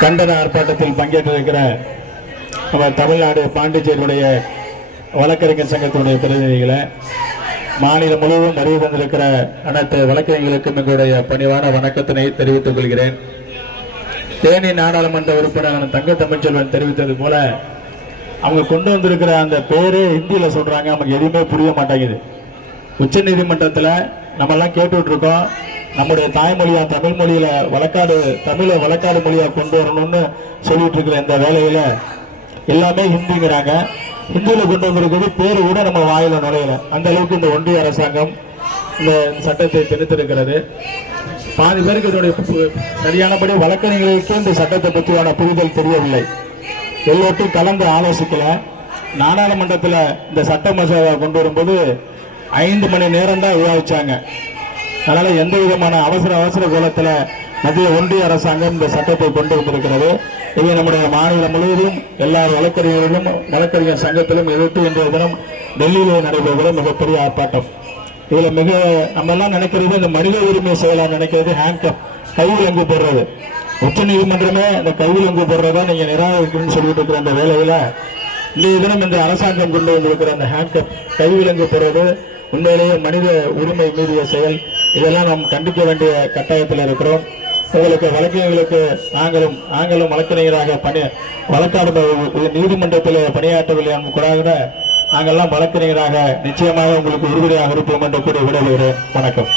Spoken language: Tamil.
கண்டன ஆர்ப்பாட்டத்தில் பங்கேற்றிருக்கிற நம்ம தமிழ்நாடு பாண்டிச்சேரியுடைய வழக்கறிஞர் சங்கத்தினுடைய பிரதிநிதிகளை மாநிலம் முழுவதும் வருகை தந்திருக்கிற அனைத்து வழக்கறிஞர்களுக்கும் எங்களுடைய பணிவான வணக்கத்தினை தெரிவித்துக் கொள்கிறேன். தேனி நாடாளுமன்ற உறுப்பினர் தங்க தமிழ்ச்செல்வன் தெரிவித்தது போல அவங்க கொண்டு வந்திருக்கிற அந்த பேரே ஹிந்தியில சொல்றாங்க நமக்கு எதுவுமே புரிய மாட்டேங்குது. உச்ச நீதிமன்றத்தில் நம்மெல்லாம் கேட்டுட்டு இருக்கோம் நம்முடைய தாய்மொழியா தமிழ் மொழியில வழக்காடு தமிழை வழக்காடு மொழியா கொண்டு வரணும்னு சொல்லிட்டு இருக்கிற இந்த வேலையில எல்லாமே ஹிந்திங்கிறாங்க. ஹிந்தியில கொண்டு வந்திருக்கிறது பேரு கூட நம்ம வாயில நுழையல. அந்த அளவுக்கு இந்த ஒன்றிய அரசாங்கம் இந்த சட்டத்தை திணித்திருக்கிறது. பாதி பேருக்கு இதனுடைய சரியானபடி வழக்கறிஞர்களுக்கு இந்த சட்டத்தை பற்றியான புரிதல் தெரியவில்லை. எல்லோருக்கும் கலந்து ஆலோசிக்கல. நாடாளுமன்றத்தில் இந்த சட்ட மசோதா கொண்டு வரும்போது ஐந்து மணி நேரம் தான் விவாதிச்சாங்க அதனால எந்த விதமான அவசர அவசர கோலத்தில் மத்திய ஒன்றிய அரசாங்கம் இந்த சட்டத்தை கொண்டு வந்திருக்கிறது. இதை நம்முடைய மாநிலம் முழுவதும் எல்லா வழக்கறிஞர்களும் வழக்கறிஞர் சங்கத்திலும் எதிர்த்து இன்றைய தினம் டெல்லியிலே நடைபெறுகிற மிகப்பெரிய ஆர்ப்பாட்டம். இதுல மிக நம்ம எல்லாம் நினைக்கிறது இந்த மனித உரிமை செயலா நினைக்கிறது ஹேண்ட்கப் கைவிலங்கு போடுறது. உச்ச நீதிமன்றமே இந்த கைவிலங்கு போடுறதா நீங்க நிராகரிக்கணும்னு சொல்லிட்டு இருக்கிற அந்த வேலையில இன்றைய தினம் இந்த அரசாங்கம் கொண்டு வந்திருக்கிற அந்த ஹேண்ட்கப் கைவிலங்கு போடுறது உண்மையிலேயே மனித உரிமை மீறிய செயல். இதெல்லாம் நாம் கண்டிக்க வேண்டிய கட்டாயத்தில் இருக்கிறோம். உங்களுக்கு வழக்கறிஞர்களுக்கு நாங்களும் நாங்களும் வழக்கறிஞராக பணி வழக்காடு நீதிமன்றத்தில் பணியாற்றவில்லை கூட நாங்கள்லாம் வழக்கறிஞராக நிச்சயமாக உங்களுக்கு உறுதுணையாக இருப்போம் என்று கூறி விடைபெறுகிறேன். வணக்கம்.